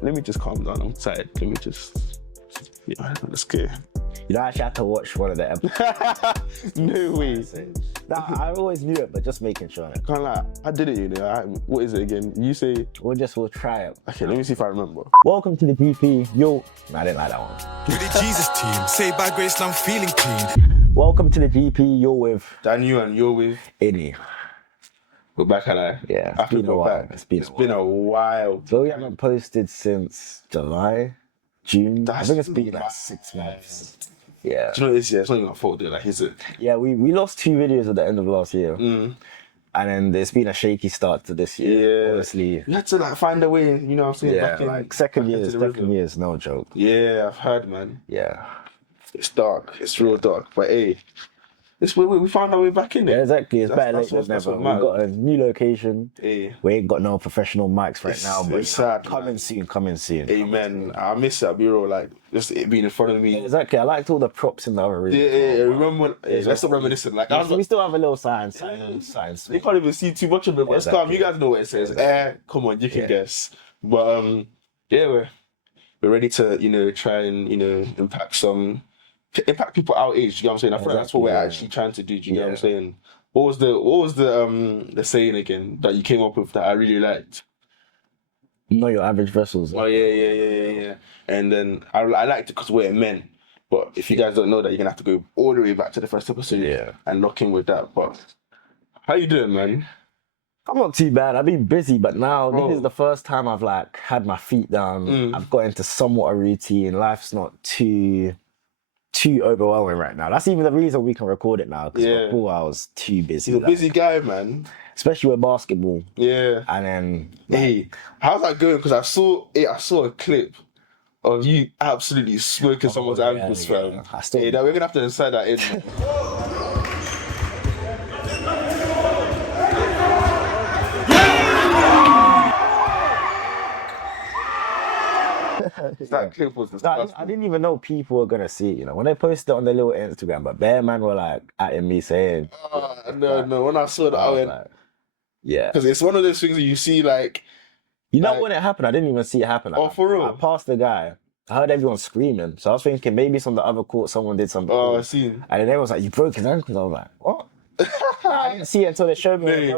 let me just calm down. I'm tired. Let me just, let's go. You know, I actually had to watch one of the episodes. No way. Nah, I always knew it, but just making sure. Can't lie, I did it, you know. What is it again? You say... We'll try it. Okay, let me see if I remember. Welcome to the GP. Yo, I didn't like that one. With the Jesus team, saved by grace, I'm feeling clean. Welcome to the GP. You're with Daniel and you're with... Inni. We're back, and Yeah, it's been a while. It's been a while. So we haven't posted since July, June. I think it's been like 6 months. Yeah. Do you know what it is? Yeah, it's not even our fault, dude. Like, is it? Yeah, we lost 2 videos at the end of last year. And then there's been a shaky start to this year. Yeah. Honestly. We had to like find a way, you know what I'm saying? Yeah, like second year is no joke. Yeah, I've heard, man. Yeah. It's dark. It's real dark. But hey, we found our way back in it. Yeah, exactly. It's better late than never. We've got a new location. Hey. We ain't got no professional mics right now, but it's sad, coming soon. Amen. I miss it, I'll be real, like, just it being in front of me. Exactly. I liked all the props in the other room. Yeah. Remember when, let's not reminiscent. Like, we still have a little sign. You can't even see too much of it, but it's calm. You guys know what it says. Come on, you can guess. But yeah, we're ready to, try and, impact people our age, you know what I'm saying? I feel like that's what we're actually trying to do, you know what I'm saying? What was the saying again that you came up with that I really liked? Know your average vessels. Oh yeah. And then I liked it because what it meant. But if you guys don't know that, you're gonna have to go all the way back to the first episode and lock in with that. But how you doing, man? I'm not too bad. I've been busy, but now this is the first time I've like had my feet down. I've got into somewhat a routine. Life's not too overwhelming right now. That's even the reason we can record it now, because before I was too busy. He's a busy guy, man. Especially with basketball. Yeah. And then hey, how's that going? Because I saw a clip of you absolutely smoking someone's ankles, fam. We're gonna have to insert that in. That clip was disgusting. I didn't even know people were gonna see it, when they posted it on their little Instagram, but bare man were like at me saying no, when I saw that I went yeah, because it's one of those things that you see like when it happened I didn't even see it happen. For real? I passed the guy, I heard everyone screaming, so I was thinking maybe it's on the other court someone did something. I see. And then everyone was like, you broke his ankles. I was like, what? I didn't see it until they showed me.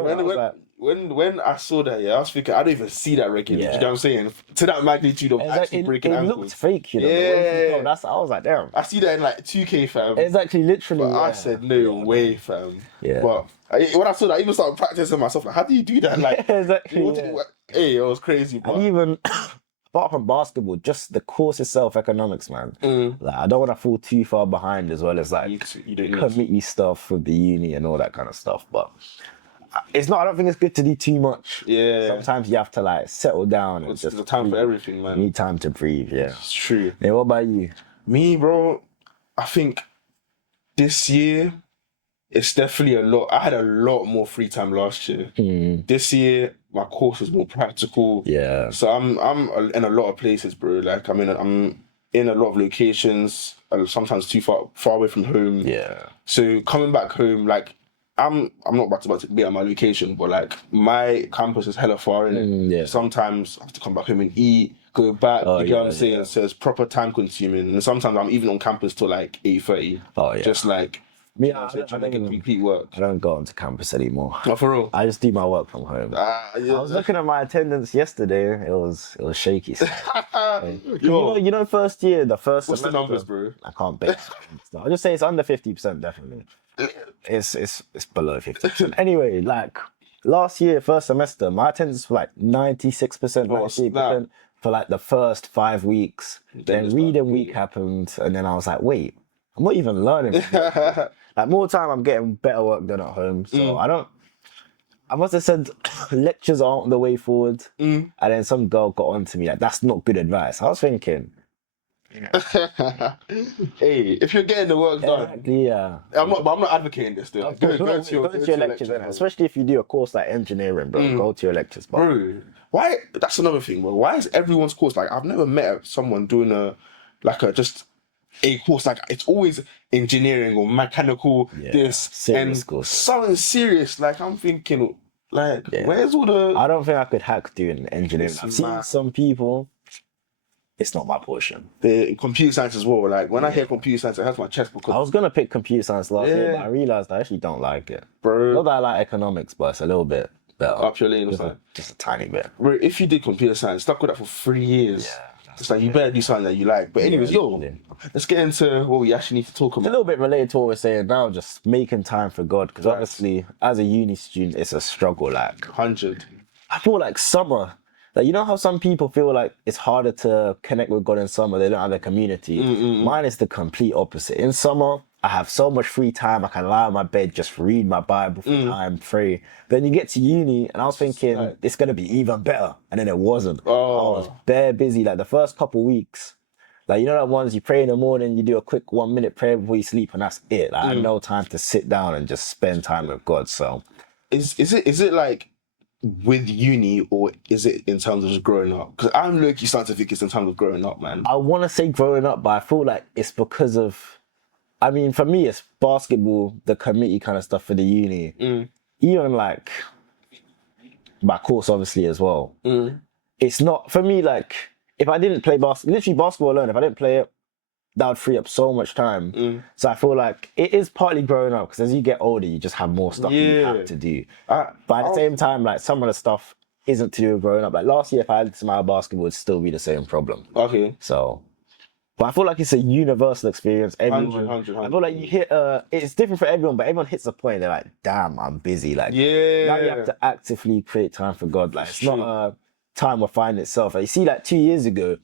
When I saw that, I was thinking I don't even see that regularly. You know what I'm saying? To that magnitude of actually breaking ankles. It looked fake, Yeah. I was like, damn. I see that in like 2K, fam. Exactly, literally. But I said no way, fam. Yeah. But when I saw that, I even started practicing myself. Like, how do you do that? Like, exactly. Hey, it was crazy. But and even apart from basketball, just the course itself, economics, man. Like, I don't want to fall too far behind, as well as like committee stuff with the uni and all that kind of stuff. But it's not. I don't think it's good to do too much. Yeah. Sometimes you have to like settle down and there's a time for everything, man. You need time to breathe. Yeah. It's true. Yeah. What about you? Me, bro. I think this year it's definitely a lot. I had a lot more free time last year. This year my course is more practical. Yeah. So I'm in a lot of places, bro. Like I'm in a lot of locations, sometimes too far away from home. Yeah. So coming back home, like I'm not about to be at my location, but like my campus is hella far in. Yeah. Sometimes I have to come back home and eat, go back. You get what I'm saying? So it's proper time consuming, and sometimes I'm even on campus till like 8:30. Oh yeah. Just like trying to get complete work. I don't go onto campus anymore. Oh, for real? I just do my work from home. I was looking at my attendance yesterday. It was shaky. You know, first year, the first What's semester, the numbers, bro? I can't bet. I'll just say it's under 50%, definitely. It's below 50%. Anyway, like last year, first semester, my attendance was like 96%, 98% for like the first 5 weeks. Then reading week happened, and then I was like, wait, I'm not even learning. Like more time, I'm getting better work done at home. So I must have said lectures aren't the way forward. And then some girl got on to me like, that's not good advice. I was thinking, hey, if you're getting the work done, I'm not advocating this still. Go to your lectures, especially if you do a course like engineering, bro. Go to your lectures, bro. Why? That's another thing, bro. Why is everyone's course like? I've never met someone doing a course like it's always engineering or mechanical. Something serious. Like I'm thinking, like where's all the? I don't think I could hack doing engineering. I've seen some people it's not my portion. The computer science as well. Like when I hear computer science, it hurts my chest I because, was gonna pick computer science last year, Yeah. but I realized I actually don't like it. bro, Not that I like economics, but it's a little bit better. up your lane or something. Just a tiny bit. Bro, if you did computer science, stuck with that for 3 years, it's like you better do something that you like. But anyways, literally. let's get into what we actually need to talk It's a about. little bit related to what we're saying now, just making time for God. Because Right. obviously, as a uni student, it's a struggle. Like, 100. I feel like summer, like, you know how some people feel like it's harder to connect with God in summer, they don't have a community. Mine is the complete opposite. In summer, I have so much free time, I can lie on my bed, just read my Bible for time, pray. Then you get to uni, and I was thinking, it's going to be even better. And then it wasn't. I was bare busy, like the first couple weeks. Like, you know that ones you pray in the morning, you do a quick 1 minute prayer before you sleep, and that's it. Like, I had no time to sit down and just spend time with God, so. Is it like with uni, or is it in terms of just growing up? Because I'm low-key starting to think it's in terms of growing up, man. I want to say growing up, but I feel like it's because of, I mean, for me, it's basketball, the committee kind of stuff for the uni. Even like my course, obviously, as well. It's not, for me, like, if I didn't play literally basketball alone, if I didn't play it, that would free up so much time. So I feel like it is partly growing up, because as you get older, you just have more stuff you have to do. But at the same time, like, some of the stuff isn't to do with growing up. Like last year, if I had some out basketball, it would still be the same problem. Okay. So, but I feel like it's a universal experience. Everyone, 100. I feel like you hit it's different for everyone, but everyone hits a point, they're like, damn, I'm busy. Like, now you have to actively create time for God. Like, it's not a time will find itself. Like, you see, like 2 years ago,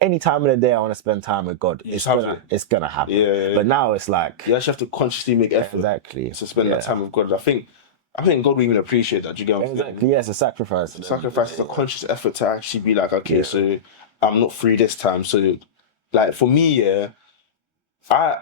any time of the day I want to spend time with God, it's gonna happen. But now it's like, you actually have to consciously make effort to spend that time with God. I think God will even appreciate that. Do you get what I'm saying? Yeah, it's a sacrifice. Sacrifice is a conscious effort to actually be like, okay, so I'm not free this time. So, like, for me, I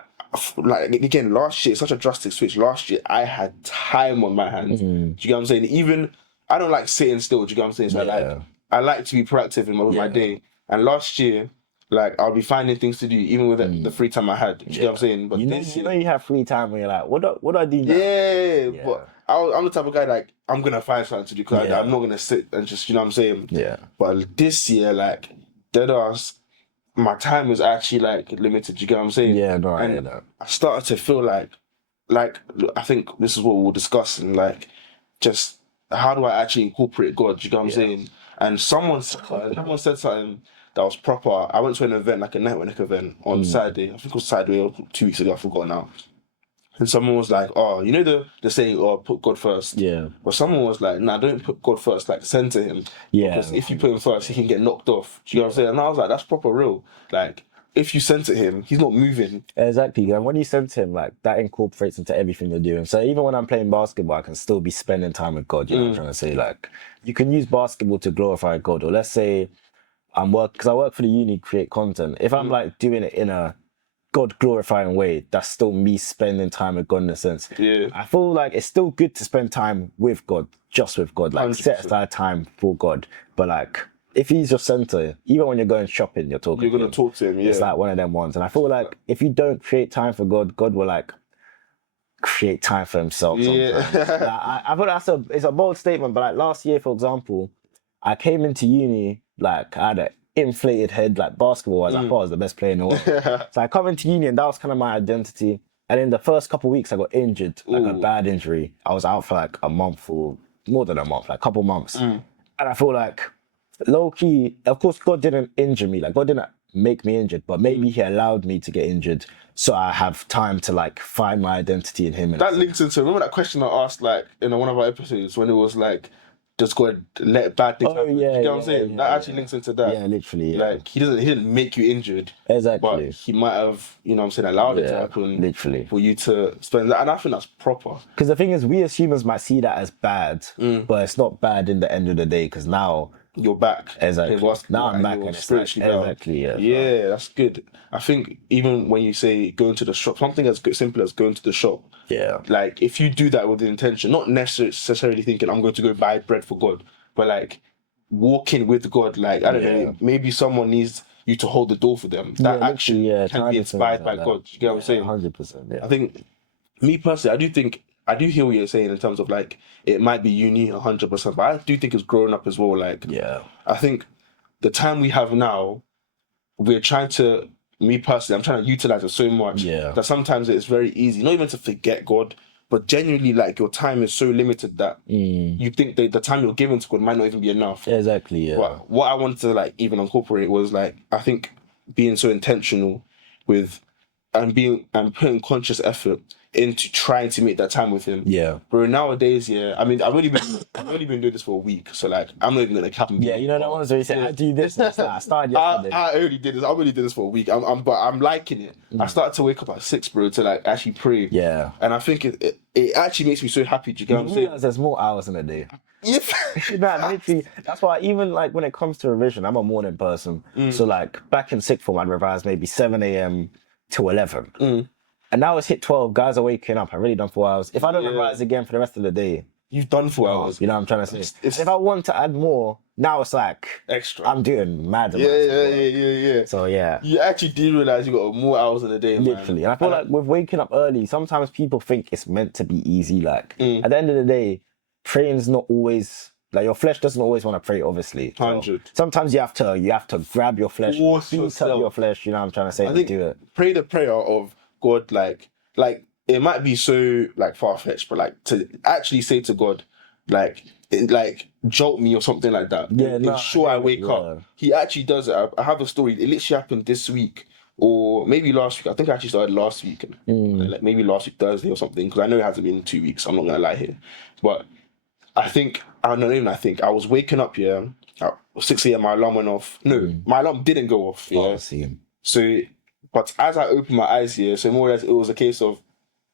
like, again, last year, such a drastic switch. Last year, I had time on my hands. Do you get what I'm saying? Even I don't like sitting still. Do you get what I'm saying? So I like to be proactive with my day. And last year, like, I'll be finding things to do, even with the free time I had. Do you get what I'm saying? But you know you have free time when you're like, what do I do now? Yeah. But I'm the type of guy, like, I'm going to find something to do, because I'm not going to sit and just, you know what I'm saying? Yeah. But this year, like, dead ass, my time is actually, like, limited. You get what I'm saying? Yeah, no, I know. I started to feel like, I think this is what we'll discuss, and, like, just how do I actually incorporate God? You get what I'm saying? And someone said something that was proper. I went to an event, like a network event on Saturday. I think it was Saturday or 2 weeks ago, I forgot now. And someone was like, oh, you know the saying, oh, put God first. Yeah. But someone was like, nah, don't put God first, like, center him. Yeah. Because if you put him first, he can get knocked off. Do you know what I'm saying? And I was like, that's proper real. Like, if you center him, he's not moving. Exactly. And when you center him, like, that incorporates into everything you're doing. So even when I'm playing basketball, I can still be spending time with God. You know what I'm trying to say? Like, you can use basketball to glorify God. Or let's say because I work for the uni, create content. If I'm like doing it in a God glorifying way, that's still me spending time with God in a sense. Yeah. I feel like it's still good to spend time with God, just with God. Like, 100%. Set aside time for God. But like, if he's your center, even when you're going shopping, you're going to talk to him. Yeah. It's like one of them ones. And I feel like if you don't create time for God, God will like create time for himself sometimes. Like, I feel that's it's a bold statement, but like last year, for example, I came into uni, like, I had an inflated head, like, basketball-wise. I thought I was the best player in the world. So I come into uni, and that was kind of my identity. And in the first couple of weeks, I got injured, like a bad injury. I was out for like a month, or more than a month, like a couple months. And I feel like, low-key, of course, God didn't injure me. Like, God didn't make me injured, but maybe he allowed me to get injured so I have time to, like, find my identity in him. That links into, remember that question I asked, like, in one of our episodes, when it was like, just go and let bad things happen. Yeah, you know what I'm saying? That actually links into that. Yeah, literally. Yeah. Like, he didn't make you injured. Exactly. But he might have, you know what I'm saying, allowed it to happen. Literally. For you to spend that. And I think that's proper. Because the thing is, we as humans might see that as bad, but it's not bad in the end of the day, because now you're back. Exactly. Now I'm back, and it's spiritually like, exactly. Yeah, that's good. I think even when you say going to the shop, something as simple as going to the shop. Yeah. Like, if you do that with the intention, not necessarily thinking I'm going to go buy bread for God, but like walking with God, like, I don't know, maybe someone needs you to hold the door for them. That action can be inspired by God. You get what I'm saying? 100%. Yeah. I think, me personally, I do hear what you're saying in terms of, like, it might be uni 100%, but I do think it's growing up as well. Like, I think the time we have now, we're trying to, me personally, I'm trying to utilize it so much that sometimes it's very easy, not even to forget God, but genuinely, like, your time is so limited that you think that the time you're giving to God might not even be enough. Yeah, exactly, yeah. But what I wanted to, like, even incorporate was, like, I think being so intentional with and putting conscious effort into trying to make that time with him. Yeah. Bro, nowadays, I mean, I've only been doing this for a week, so like I'm not even gonna cap and be, Yeah, you know that ones where you say, I do this, and I started yesterday. I only did this. I only did this for a week. But I'm liking it. I started to wake up at 6, bro, to like actually pray. Yeah. And I think it actually makes me so happy. Do you get what I'm saying? Realize there's more hours in a day. Yeah. Literally, that's why even like when it comes to revision, I'm a morning person. So like back in sixth form, I'd revise maybe 7 a.m. to 11. And now it's hit 12. Guys are waking up. I've already done 4 hours. If I don't revise again for the rest of the day, you've done 4 hours. You know what I'm trying to say? If I want to add more, now it's like extra. I'm doing mad. Yeah. So yeah, you actually do realize you got more hours in a day, literally. Man. And I feel like with waking up early, sometimes people think it's meant to be easy. Like at the end of the day, praying's not always. Like your flesh doesn't always want to pray, obviously. 100. So sometimes you have to grab your flesh, beat up your flesh. You know what I'm trying to say? I think do it. Pray the prayer of God, like it might be so like far fetched, but like to actually say to God, like jolt me or something like that. Yeah, ensure I wake up. He actually does it. I have a story. It literally happened this week. Or maybe last week. I think I actually started last week. Like maybe last week Thursday or something. Because I know it hasn't been 2 weeks. I'm not gonna lie here, but I was waking up at 6 a.m. My alarm went off. No, my alarm didn't go off. Yeah. I see him. So, but as I opened my eyes so more or less it was a case of,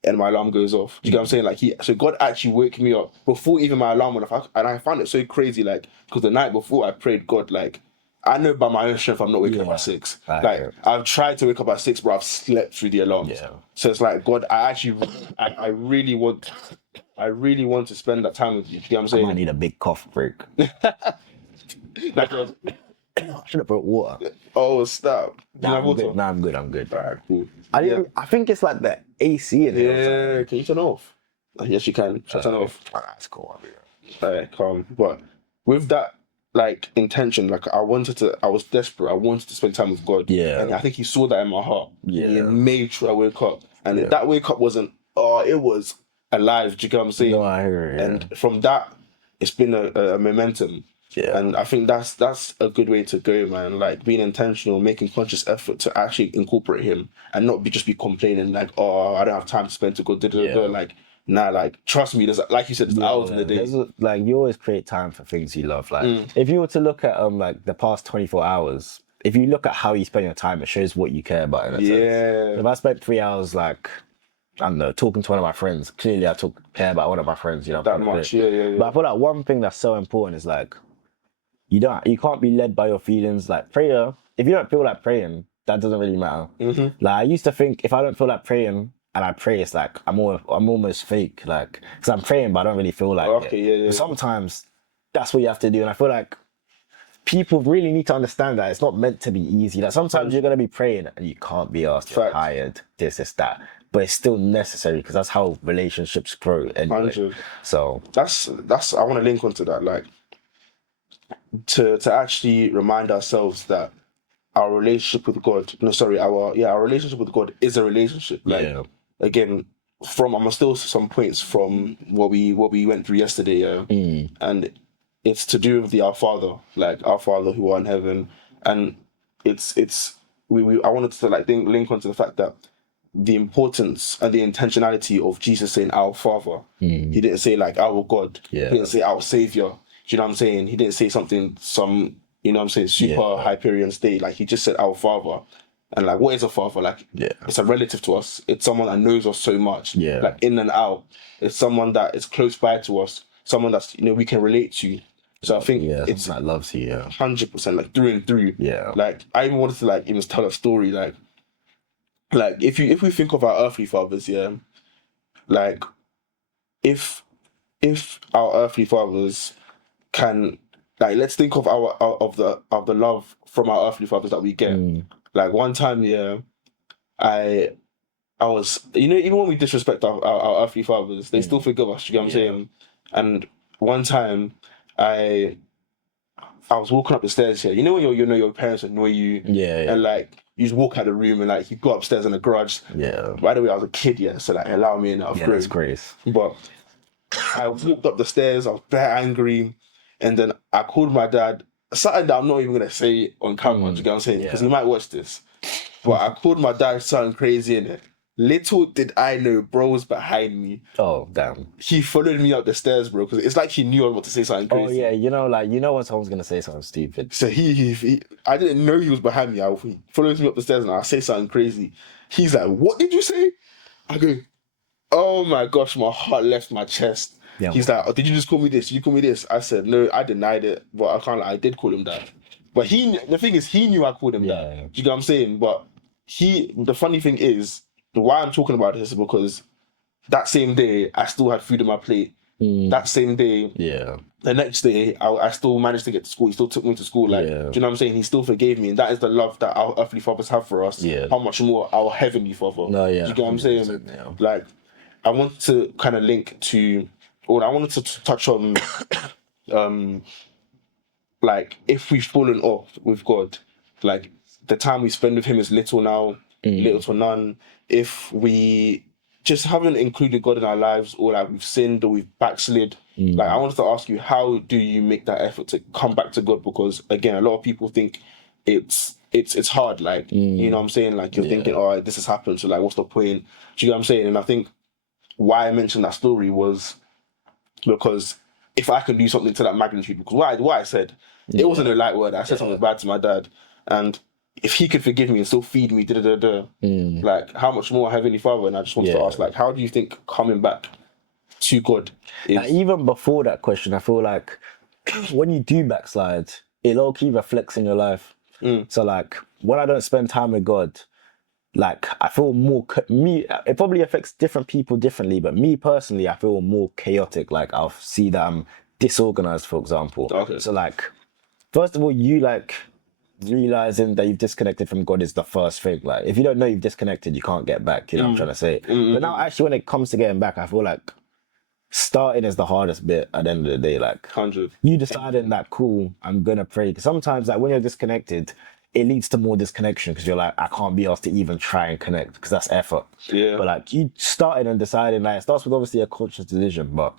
and my alarm goes off. Do you get what I'm saying? Like so God actually woke me up before even my alarm went off. And I found it so crazy, like, because the night before I prayed God, like, I know by my own strength I'm not waking up at 6. I've tried to wake up at 6, but I've slept through the alarms. Yeah. So it's like, God, I really want to spend that time with you. Do you get what I'm saying? I might need a big cough break. Like, I should have brought water. Oh, stop. I'm good. Alright, cool. I think it's like the AC in here. Yeah, can you turn it off? Yes, you can. Turn it off. That's cool. Alright, calm. But with that, like, intention, like, I was desperate. I wanted to spend time with God. Yeah. And I think he saw that in my heart. Yeah. He made sure I wake up. And that wake up wasn't, it was alive. Do you get what I'm saying? No, I hear it. Yeah. And from that, it's been a momentum. Yeah. And I think that's a good way to go, man. Like, being intentional, making conscious effort to actually incorporate him and not just be complaining like, oh, I don't have time to spend to go like, nah, like, trust me, there's, like you said, there's hours in the day. Like, you always create time for things you love. Like if you were to look at like the past 24 hours, if you look at how you spend your time, it shows what you care about in a sense. If I spent 3 hours, like, I don't know, talking to one of my friends, clearly I care about one of my friends, you know. That much, yeah. But I feel like one thing that's so important is like, you can't be led by your feelings. Like prayer, if you don't feel like praying, that doesn't really matter. Like I used to think if I don't feel like praying and I pray, it's like I'm almost fake. Like, because I'm praying, but I don't really feel like it. Yeah. Sometimes that's what you have to do, and I feel like people really need to understand that it's not meant to be easy. Like sometimes you're gonna be praying and you can't be asked. You're tired. This, that. But it's still necessary because that's how relationships grow. Anyway. 100. So that's. I want to link onto that. Like, to actually remind ourselves that our relationship with God, our relationship with God is a relationship. Like, again, I'm gonna steal some points from what we went through yesterday, and it's to do with the Our Father, like our Father who are in heaven, and I wanted to like link onto the fact that the importance and the intentionality of Jesus saying our Father. He didn't say like our God. He didn't say our Savior. Do you know what I'm saying? He didn't say you know what I'm saying, super Hyperion state. Like, he just said our Father. And like, what is a father? Like, it's a relative to us. It's someone that knows us so much. Like, in and out. It's someone that is close by to us. Someone that's, we can relate to. So I think it's that loves you, 100%, like through and through. Yeah. Like, I even wanted to like even tell a story. Like if we think of our earthly fathers, like if our earthly fathers can, like, let's think of of the love from our earthly fathers that we get. Like one time, I was, even when we disrespect our earthly fathers, they still forgive us. You know what I'm saying? And one time, I was walking up the stairs here. You know when your parents annoy you, Yeah. and like you just walk out of the room and like you go upstairs in a grudge. Yeah. By the way, I was a kid, yeah, so like allow me in. I've Yeah, grown. that's grace. But I walked up the stairs. I was very angry, and then I called my dad. Something that I'm not even gonna say on camera. Do you get what I'm saying? Because he might watch this. But I called my dad something crazy in it. Little did I know, bro was behind me. Oh, damn. He followed me up the stairs, bro, because it's like he knew I was about to say something crazy. Oh, yeah, when someone's going to say something stupid. So he I didn't know he was behind me. He follows me up the stairs and I say something crazy. He's like, "What did you say?" I go, "Oh my gosh, my heart left my chest." Yeah, He's like, "Oh, did you just call me this? Did you call me this?" I said, "No, I denied it, but I did call him that." But the thing is, he knew I called him that. Do you get what I'm saying? But the funny thing is, why I'm talking about this is because that same day, I still had food on my plate. That same day, the next day, I still managed to get to school. He still took me to school. Like, do you know what I'm saying? He still forgave me. And that is the love that our earthly fathers have for us. Yeah. How much more our heavenly father. No, yeah. Do you get what I'm saying? Yeah. Like, I want to kind of link to, or I wanted to touch on, like, if we've fallen off with God, like, the time we spend with him is little now, little to none. If we just haven't included God in our lives, or like we've sinned or we've backslid, like I wanted to ask you, how do you make that effort to come back to God? Because again, a lot of people think it's hard. Like, you know what I'm saying? Like you're thinking, oh, this has happened, so like what's the point? Do you know what I'm saying? And I think why I mentioned that story was because if I can do something to that magnitude, because what I said, it wasn't a light word. I said something bad to my dad, and if he could forgive me and still feed me, like how much more Heavenly Father? And I just wanted to ask, like, how do you think coming back to God is? Like, even before that question, I feel like when you do backslide, it low key reflects in your life. So like when I don't spend time with God, like I feel more it probably affects different people differently, but me personally, I feel more chaotic. Like I'll see that I'm disorganized, for example. Okay. So like, first of all, you like realizing that you've disconnected from God is the first thing. Like if you don't know you've disconnected, you can't get back. You know what I'm trying to say? But now actually when it comes to getting back, I feel like starting is the hardest bit at the end of the day. Like 100. you deciding that, cool, I'm gonna pray. Because sometimes like when you're disconnected, it leads to more disconnection because you're like, I can't be asked to even try and connect because that's effort. Yeah. But like you started and deciding, like it starts with obviously a conscious decision, but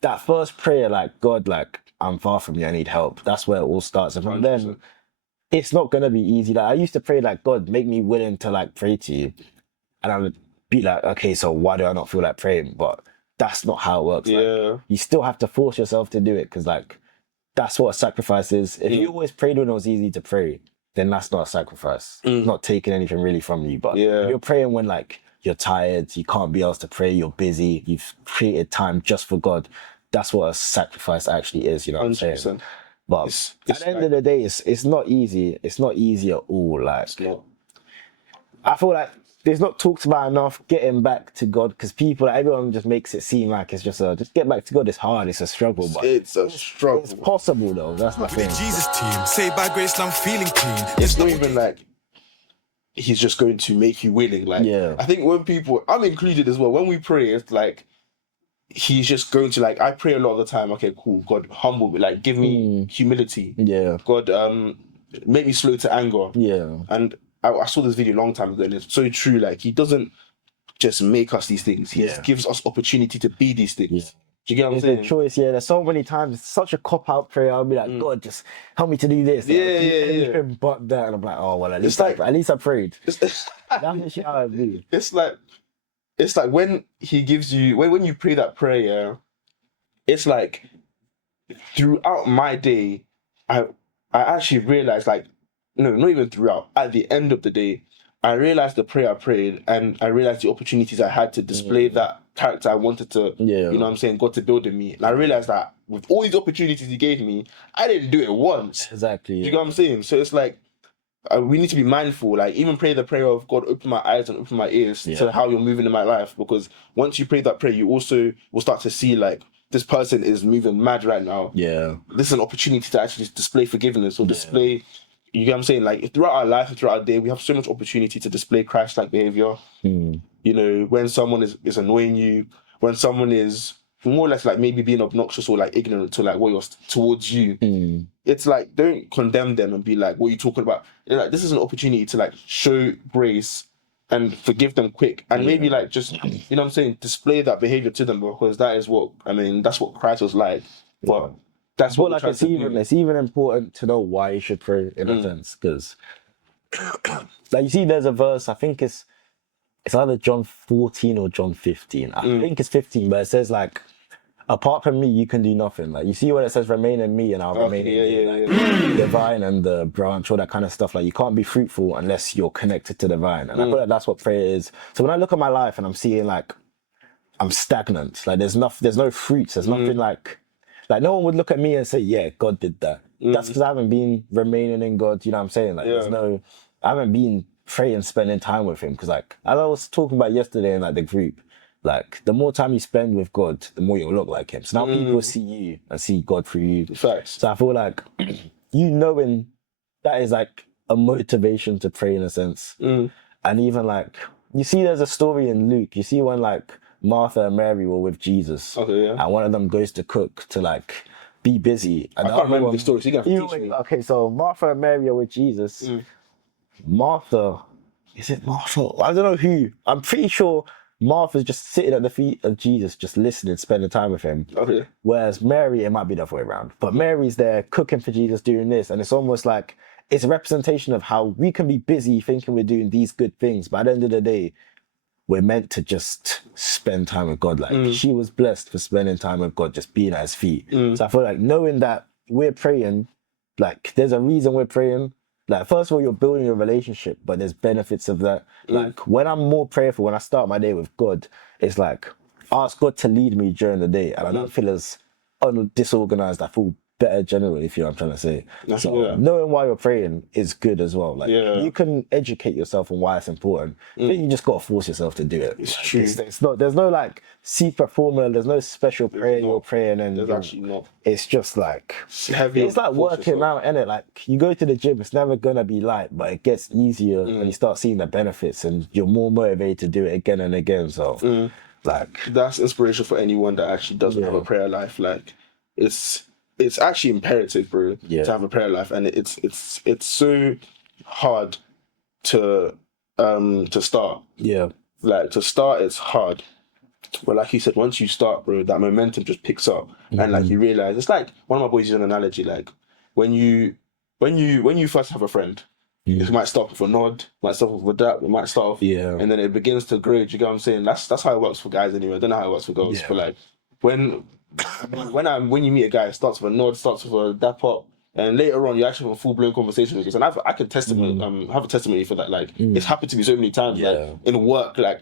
that first prayer, like, God, like I'm far from you, I need help. That's where it all starts. And from 100%. then it's not gonna be easy. Like I used to pray like, God, make me willing to like pray to you. And I would be like, okay, so why do I not feel like praying? But that's not how it works. Yeah. Like, you still have to force yourself to do it because like that's what a sacrifice is. If you always prayed when it was easy to pray, then that's not a sacrifice. It's not taking anything really from you. But if you're praying when like you're tired, you can't be asked to pray, you're busy, you've created time just for God, that's what a sacrifice actually is, you know what I'm saying? 100%. But It's at the end of the day, it's not easy. It's not easy at all. Like It's not. I feel like there's not talked about enough getting back to God because people, like, everyone just makes it seem like it's just get back to God. It's hard. It's a struggle, but It's a struggle. it's possible though. That's my thing. Jesus team, saved by grace, I'm feeling clean. It's not even like he's just going to make you willing. Like, I think when people, I'm included as well, when we pray, it's like he's just going to, like, I pray a lot of the time, okay, cool, God, humble me, like, give me humility. Yeah. God, make me slow to anger. Yeah. And I saw this video a long time ago, and it's so true. Like, he doesn't just make us these things. He just gives us opportunity to be these things. Do you get what I'm saying? It's a choice, There's so many times, it's such a cop-out prayer. I'll be like, God, just help me to do this. Anything but that. And I'm like, oh, well, at least I prayed. That's actually how I do. It's like when he gives you, when you pray that prayer, it's like throughout my day, I actually realized, like, no, not even throughout, at the end of the day, I realized the prayer I prayed, and I realized the opportunities I had to display that character I wanted to, you know what I'm saying, God to build in me. And I realized that with all these opportunities he gave me, I didn't do it once. Exactly. You know what I'm saying? So it's like, we need to be mindful, like even pray the prayer of God, open my eyes and open my ears to how you're moving in my life. Because once you pray that prayer, you also will start to see, like, this person is moving mad right now. Yeah. This is an opportunity to actually display forgiveness or display, you get what I'm saying? Like, throughout our life and throughout our day, we have so much opportunity to display Christ-like behavior. You know, when someone is annoying you, when someone is more or less like maybe being obnoxious or like ignorant to like what you're towards you. It's like, don't condemn them and be like, what are you talking about? You're like, this is an opportunity to like show grace and forgive them quick, and maybe like just, you know what I'm saying, display that behavior to them, because that is what, I mean, that's what Christ was like. But that's what like it's even important to know why you should pray in a sense, because like you see, there's a verse, I think it's either John 14 or John 15. I think it's 15, but it says like, apart from me, you can do nothing. Like, you see when it says remain in me and I'll remain in you, the vine and the branch, all that kind of stuff. Like, you can't be fruitful unless you're connected to the vine. And I feel like that's what prayer is. So when I look at my life and I'm seeing like, I'm stagnant, like there's no fruits, there's nothing like no one would look at me and say, yeah, God did that. That's because I haven't been remaining in God, you know what I'm saying? Like, I haven't been praying, spending time with him. Because like, as I was talking about yesterday in like the group, like, the more time you spend with God, the more you'll look like him. So now people see you and see God through you. Facts. So I feel like you knowing that is like a motivation to pray in a sense. And even like, you see there's a story in Luke. You see when like Martha and Mary were with Jesus. And one of them goes to cook to like be busy. And I can't remember the story, so you can teach me. Okay, so Martha and Mary are with Jesus. Martha, is it Martha? I don't know who. I'm pretty sure Martha's just sitting at the feet of Jesus, just listening, spending time with him. Whereas Mary, it might be the other way around. But Mary's there cooking for Jesus, doing this. And it's almost like, it's a representation of how we can be busy thinking we're doing these good things. But at the end of the day, we're meant to just spend time with God. Like, she was blessed for spending time with God, just being at his feet. So I feel like knowing that we're praying, like, there's a reason we're praying. Like, first of all, you're building a relationship, but there's benefits of that. Like, when I'm more prayerful, when I start my day with God, it's like, ask God to lead me during the day. And I don't feel as disorganized. I feel better generally, if you know what I'm trying to say. So knowing why you're praying is good as well. Like, you can educate yourself on why it's important. I think you just got to force yourself to do it. It's true. It's not, there's no like secret formula. There's no special prayer you're praying, and there's actually not. It's just like, it's like working out, innit? Like, you go to the gym, it's never gonna be light, but it gets easier when you start seeing the benefits, and you're more motivated to do it again and again. So like, that's inspiration for anyone that actually doesn't have a prayer life. Like, it's actually imperative, bro, to have a prayer life, and it's so hard to start. Like, to start, it's hard. But like you said, once you start, bro, that momentum just picks up, and like, you realize, it's like one of my boys used an analogy, like when you first have a friend, it might start with a nod, might start with a dap, it might start off, and then it begins to grow. You get what I'm saying? That's how it works for guys anyway. I don't know how it works for girls, but like, when you meet a guy, it starts with a nod, starts with a dap up, and later on you actually have a full blown conversation with us. And I can have a testimony for that. Like, it's happened to me so many times. Like, in work, like,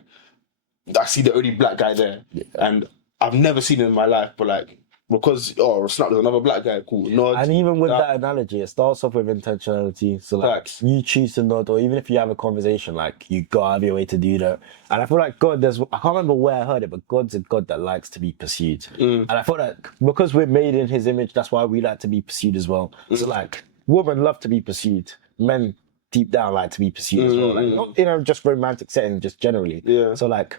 I see the only black guy there, and I've never seen him in my life, but like, because snap, there's another black guy, cool, nod. And even with that analogy, it starts off with intentionality. So like, you choose to nod, or even if you have a conversation, like, you go out of your way to do that. And I feel like God, I can't remember where I heard it, but God's a God that likes to be pursued. And I feel like because we're made in his image, that's why we like to be pursued as well. So like, women love to be pursued. Men deep down like to be pursued as well. Like, not in just romantic setting, just generally. So like,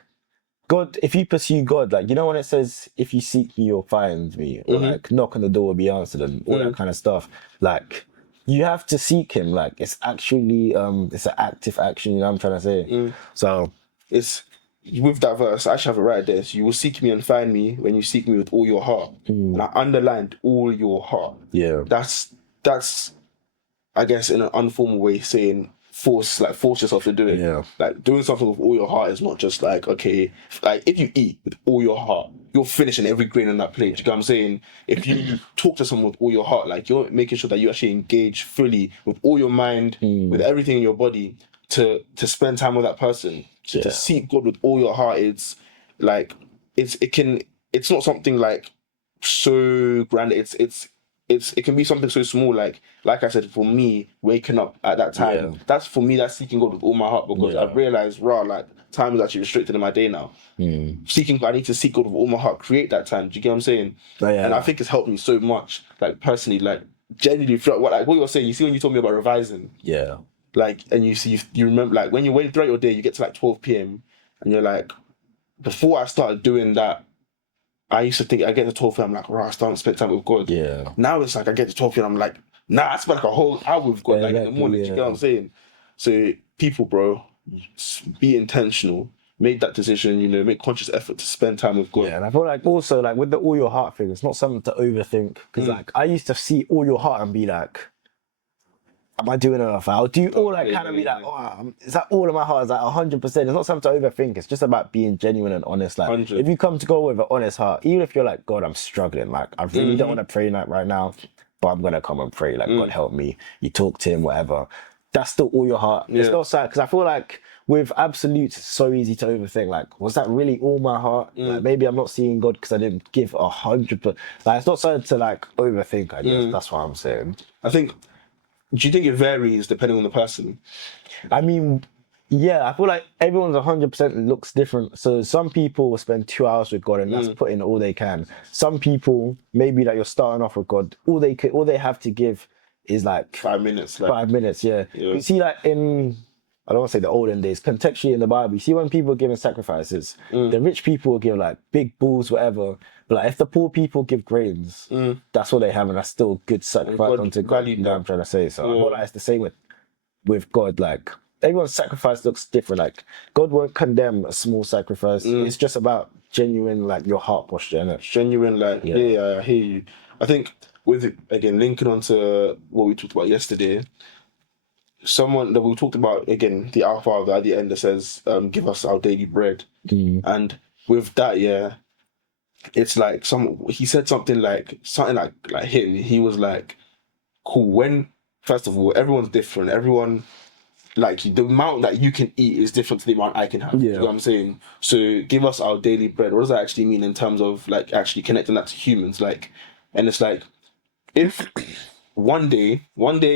God, if you pursue God, like, you know when it says, if you seek me, you'll find me, or like, knock on the door will be answered, and all that kind of stuff. Like, you have to seek him. Like, it's actually, it's an active action, you know what I'm trying to say? So, it's, with that verse, I actually have it right there. So, you will seek me and find me when you seek me with all your heart. And I underlined all your heart. That's, I guess, in an informal way, saying, force yourself to do it. Like, doing something with all your heart is not just like, okay, like, if you eat with all your heart, you're finishing every grain on that plate. You know what I'm saying? If you talk to someone with all your heart, like, you're making sure that you actually engage fully with all your mind, with everything in your body, to spend time with that person. To seek God with all your heart. It's like, it's not something like so grand. It can be something so small, like I said, for me, waking up at that time, that's seeking God with all my heart, because I've realized, like, time is actually restricted in my day now. I need to seek God with all my heart, create that time. Do you get what I'm saying? And I think it's helped me so much, like, personally, like, genuinely, what you're saying, you see when you told me about revising, like, and you remember, like, when throughout your day, you get to like 12 p.m. and you're like, before I started doing that, I used to think I get to 12 p.m. I'm like, right, I start to spend time with God. Yeah. Now it's like I get to 12 p.m. I'm like, nah, I spend like a whole hour with God, like in the morning. Do you get what I'm saying? So people, bro, be intentional. Make that decision. You know, make conscious effort to spend time with God. Yeah, and I feel like also like with the all your heart thing, it's not something to overthink. Because like I used to see all your heart and be like, am I doing enough? I'll do all like kind of be like, oh, is that all of my heart? Is like 100%? It's not something to overthink. It's just about being genuine and honest. Like 100. if you come to God with an honest heart, even if you're like, God, I'm struggling. Like I really don't want to pray like right now, but I'm gonna come and pray. Like God help me. You talk to Him, whatever. That's still all your heart. It's not sad because I feel like with absolutes, it's so easy to overthink. Like, was that really all my heart? Like, maybe I'm not seeing God because I didn't give 100%. Like, it's not something to like overthink. I guess that's what I'm saying. I think. Do you think it varies depending on the person? I mean, yeah, I feel like everyone's 100% looks different. So some people will spend 2 hours with God and that's putting all they can. Some people, maybe that you're starting off with God, all they have to give is like 5 minutes. Like, 5 minutes, yeah. You see, like I don't want to say the olden days, contextually in the Bible, you see when people are giving sacrifices, the rich people will give like big bulls, whatever. But like if the poor people give grains, that's what they have, and that's still good sacrifice unto God. You know what I'm trying to say? So I feel like it's the same with God. Like everyone's sacrifice looks different. Like God won't condemn a small sacrifice. It's just about genuine, like your heart posture, innit? Genuine, like I hear you. I think with again linking on to what we talked about yesterday. Someone that we talked about again, the Our Father at the end that says, "Give us our daily bread," and with that, it's like he said something like him. He was like, "Cool." When first of all, everyone's different. Everyone like the amount that you can eat is different to the amount I can have. You know what I'm saying? So give us our daily bread. What does that actually mean in terms of like actually connecting that to humans? Like, and it's like if one day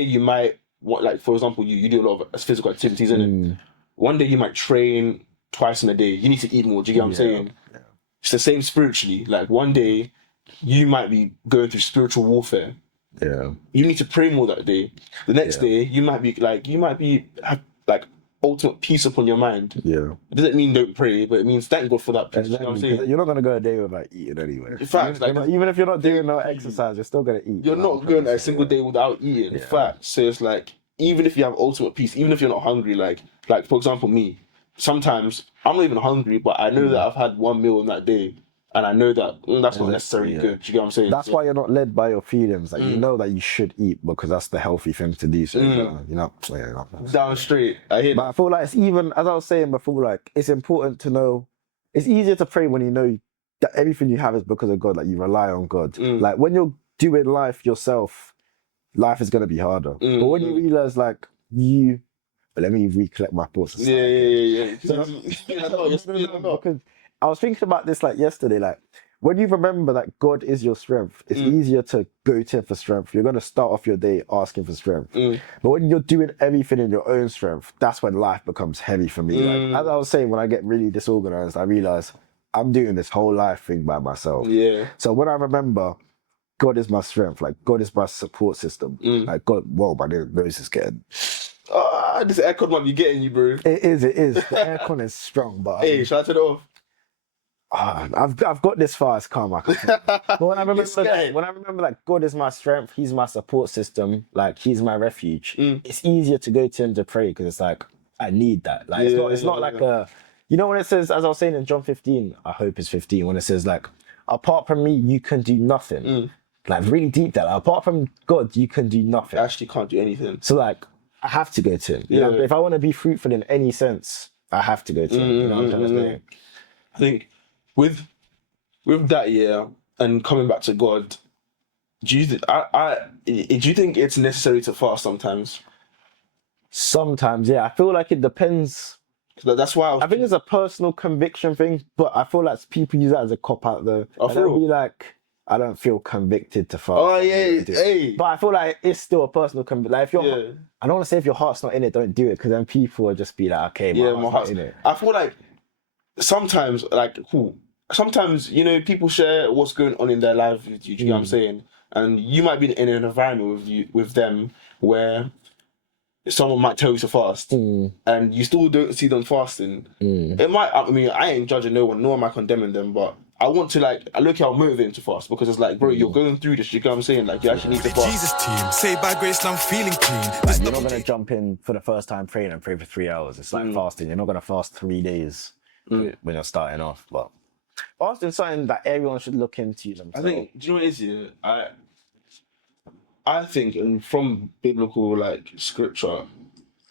you might. Like for example, you do a lot of physical activities, and one day you might train twice in a day. You need to eat more. Do you get what I'm saying? Yeah. It's the same spiritually. Like one day you might be going through spiritual warfare. Yeah. You need to pray more that day. The next day you might have like ultimate peace upon your mind. Yeah. It doesn't mean don't pray, but it means thank God for that peace. Exactly. You know what I'm saying? You're not gonna go a day without eating anyway. In fact, even if you're not doing no exercise, you're still gonna eat. You're not going a single day without eating. In fact, so it's like even if you have ultimate peace, even if you're not hungry, like for example, me, sometimes I'm not even hungry, but I know that I've had one meal in that day, and I know that that's not necessarily good. Do you get what I'm saying? That's why you're not led by your feelings. Like you know that you should eat because that's the healthy thing to do. So you know, down straight. I hear. But I feel like it's even as I was saying before. Like it's important to know. It's easier to pray when you know that everything you have is because of God. Like you rely on God. Like when you're doing life yourself, life is gonna be harder. But when you realize like let me recollect my thoughts. Yeah. So, because I was thinking about this like yesterday. Like when you remember that God is your strength, it's easier to go to Him for strength. You're gonna start off your day asking for strength. But when you're doing everything in your own strength, that's when life becomes heavy for me. Like, as I was saying, when I get really disorganized, I realize I'm doing this whole life thing by myself. Yeah. So when I remember God is my strength, like God is my support system. Like God, whoa, my nose is getting. This aircon might be getting you, bro. It is. The aircon is strong, but hey, should I turn it off? I've got this far. It's calm. But when I remember that God is my strength, He's my support system. Like He's my refuge. It's easier to go to Him to pray because it's like I need that. Like it's not like a. You know when it says, as I was saying in John 15, I hope it's 15, when it says like, apart from me, you can do nothing. Like really deep that. Like, apart from God, you can do nothing. I actually can't do anything. So like, I have to go to Him. You know? If I want to be fruitful in any sense, I have to go to Him. You know what I'm trying to say? I think with that, and coming back to God, do you think it's necessary to fast sometimes? Sometimes, yeah. I feel like it depends. That's why I think it's a personal conviction thing, but I feel like people use that as a cop out though. Oh, they'll be like, I don't feel convicted to fast. Oh yeah, hey. But I feel like it's still a personal conviction. Like if your, I don't want to say if your heart's not in it, don't do it, because then people will just be like, okay, my heart's not in it. I feel like sometimes, sometimes people share what's going on in their life with you. Do you know what I'm saying? And you might be in an environment with them where someone might tell you to fast, and you still don't see them fasting. It might. I mean, I ain't judging no one, nor am I condemning them, but I want to like, I look how I'm motivated to fast because it's like, bro, you're going through this. You get what I'm saying? Like, you actually need to fast. Jesus team, saved by grace, now I'm feeling clean. Like, you're not gonna jump in for the first time praying and pray for 3 hours. It's like fasting. You're not gonna fast 3 days when you're starting off. But fasting is something that everyone should look into themselves. I think, do you know what it is? Yeah, I think, and from biblical like scripture,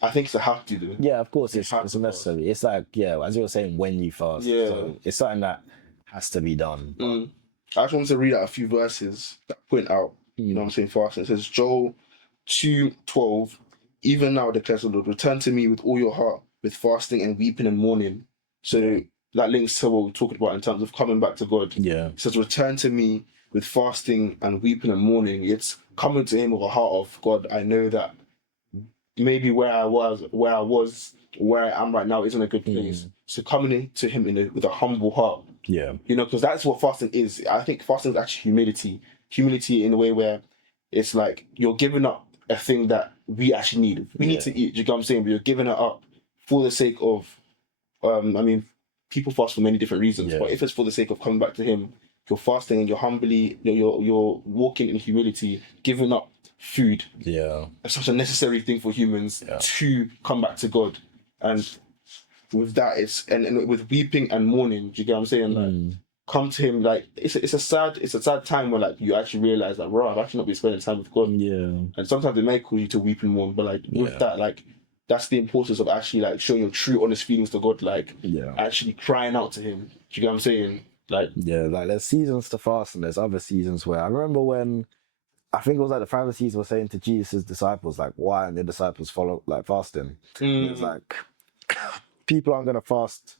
I think it's a have to do. Yeah, of course, it's have to necessary. It's like, yeah, as you were saying, when you fast. Yeah. So it's something that has to be done. I just want to read out a few verses that point out, you know what I'm saying, fasting. It says, Joel 2:12, even now declares the Lord, return to me with all your heart, with fasting and weeping and mourning. So that links to what we're talking about in terms of coming back to God. Yeah. It says, return to me with fasting and weeping and mourning. It's coming to him with a heart of, God, I know that maybe where I was, where I am right now isn't a good place. So coming into him with a humble heart. Yeah. You know, because that's what fasting is. I think fasting is actually humility. Humility in a way where it's like you're giving up a thing that we actually need. We need to eat, do you get what I'm saying? But you're giving it up for the sake of, I mean, people fast for many different reasons, but if it's for the sake of coming back to him, you're fasting and you're humbly, you're walking in humility, giving up food. Yeah. It's such a necessary thing for humans to come back to God. And with that, it's and with weeping and mourning, do you get what I'm saying? Like, come to him, like it's a sad time where like you actually realize like, bro, I've actually not been spending time with God. Yeah. And sometimes it may call you to weep and mourn, but like with that, like that's the importance of actually like showing your true honest feelings to God, like actually crying out to him. Do you get what I'm saying? Like like there's seasons to fast and there's other seasons where I remember when I think it was like the Pharisees were saying to Jesus' disciples, like, why aren't the disciples follow like fasting? It's like people aren't gonna fast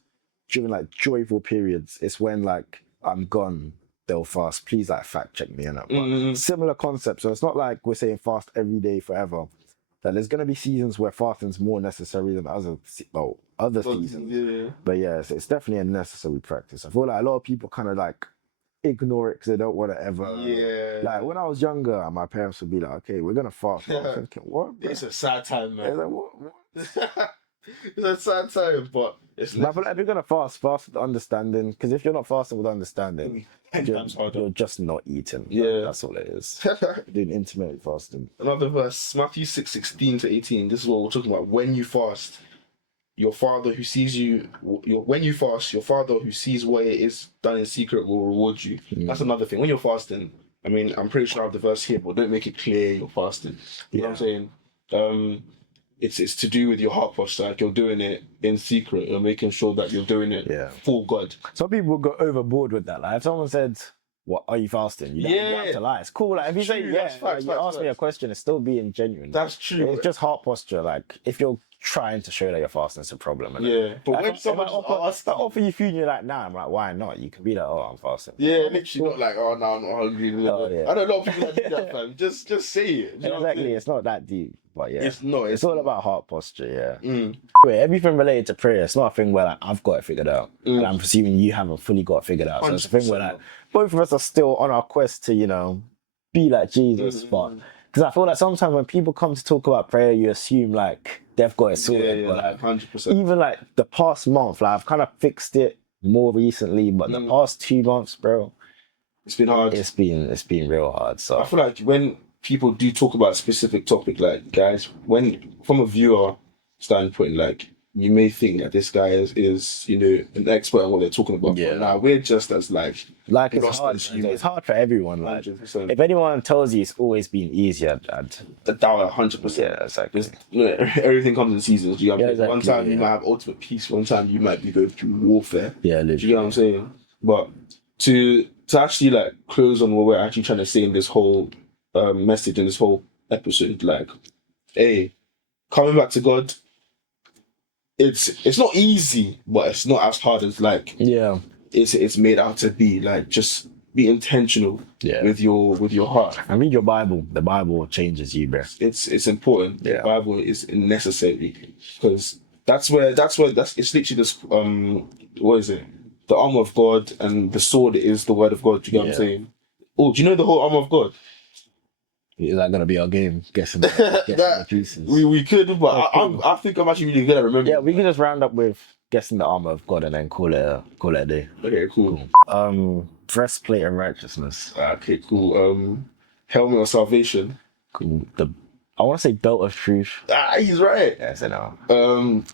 during like joyful periods. It's when like I'm gone, they'll fast. Please like fact check me on that. But similar concept. So it's not like we're saying fast every day forever. That there's gonna be seasons where fasting's more necessary than other seasons. Yeah. But yeah, it's definitely a necessary practice. I feel like a lot of people kind of like ignore it because they don't want to ever. Yeah. Like when I was younger, my parents would be like, "Okay, we're gonna fast." I was thinking, what? Bro? It's a sad time, man. It's like, what? It's a sad time, but it's But I feel like if you're gonna fast with understanding. Because if you're not fasting with understanding, 10 times harder. you're just not eating. Yeah. That's all it is. You're doing intermittent fasting. Another verse, Matthew 6:16-18. This is what we're talking about. When you fast, your father who sees you, when you fast, your father who sees what it is done in secret will reward you. That's another thing. When you're fasting, I mean, I'm pretty sure I have the verse here, but don't make it clear you're fasting. You know what I'm saying? It's to do with your heart posture. Like you're doing it in secret. You're making sure that you're doing it for God. Some people go overboard with that. Like if someone said, "What are you fasting?" You don't have to lie. It's cool. Like if you say, "Yeah," you ask me a question, it's still being genuine. That's true. It's just heart posture. Like if you're trying to show that you're fasting, it's a problem. But like, when someone offer you food and you're like, "Nah," I'm like, "Why not?" You can be like, "Oh, I'm fasting." Yeah, literally not like, "Oh no, I'm not hungry." I know a lot of people that do that, fam. Just say it. You know Exactly. It's not that deep. But yeah, it's not. It's all about heart posture. Yeah. Everything related to prayer, it's not a thing where like I've got it figured out, and I'm presuming you haven't fully got it figured out. So it's a thing where like both of us are still on our quest to be like Jesus. But because I feel like sometimes when people come to talk about prayer, you assume like they've got it sorted. Yeah, but like 100%. Even like the past month, like I've kind of fixed it more recently, but the past 2 months, bro, it's been hard. It's been real hard. So I feel like when people do talk about a specific topic, like guys, when from a viewer standpoint, like you may think that this guy is an expert on what they're talking about. Yeah. But nah, we're just as like it's hard. It's hard for everyone. Like 100%. if anyone tells you it's always been easier, I'd doubt 100%. Yeah, exactly. Everything comes in seasons. You know, exactly, one time you might have ultimate peace. One time you might be going through warfare. Yeah, literally. Do you know what I'm saying? But to actually like close on what we're actually trying to say in this whole message in this whole episode, like, hey, coming back to God, it's not easy, but it's not as hard as like it's made out to be. Like, just be intentional with your heart and read your Bible. The Bible changes you, bro. It's important. The Bible is necessary because that's it's literally this what is it, the armor of God, and the sword is the word of God. Do you get what I'm saying? Oh, do you know the whole armor of God? Is that gonna be our game? Guessing the pieces. We could, but cool. I think I'm actually really good at remembering. Yeah, we can just round up with guessing the armor of God and then call it a day. Okay, cool. Breastplate of righteousness. Okay, cool. Helmet of salvation. Cool. I want to say belt of truth. He's right. Yeah, so no.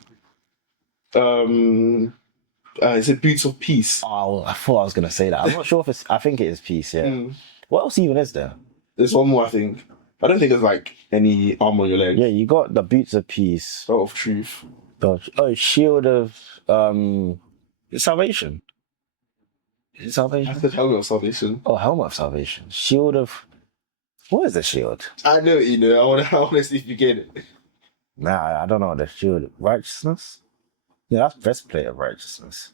Is it boots of peace? Oh, I thought I was gonna say that. I'm not sure if it's. I think it is peace. Yeah. What else even is there? There's one more, I think. I don't think there's like any armor on your leg. Yeah, you got the boots of peace. Belt of truth. Shield of salvation. Is it salvation? I said helmet of salvation. Oh, helmet of salvation. Shield of. What is the shield? I know, I want to see if you get it. Nah, I don't know. The shield. Righteousness? Yeah, that's breastplate of righteousness.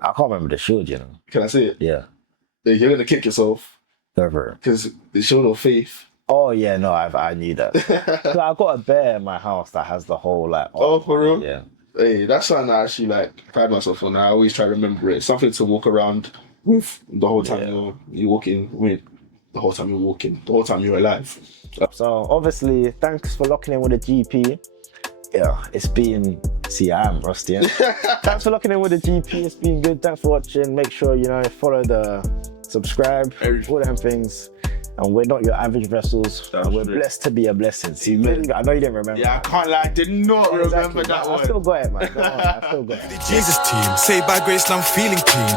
I can't remember the shield, Can I say it? Yeah. You're going to kick yourself. Never. Because the shield of faith. Oh, yeah, no, I knew that. I've got a bear in my house that has the whole, like... Oh, for real? Yeah. Hey, that's something I actually, pride myself on. I always try to remember it. Something to walk around with the whole time you're walking with. The whole time you're walking. The whole time you're alive. So, obviously, thanks for locking in with the GP. Yeah, it's been... See, I am rusty. Thanks for locking in with the GP. It's been good. Thanks for watching. Make sure, follow subscribe, all them things. And we're not your average vessels. We're blessed to be a blessing. See, I know you didn't remember. Yeah, I can't lie. I did not remember that one. I still got it, man. I still got it. The Jesus team, saved by grace, I'm feeling clean.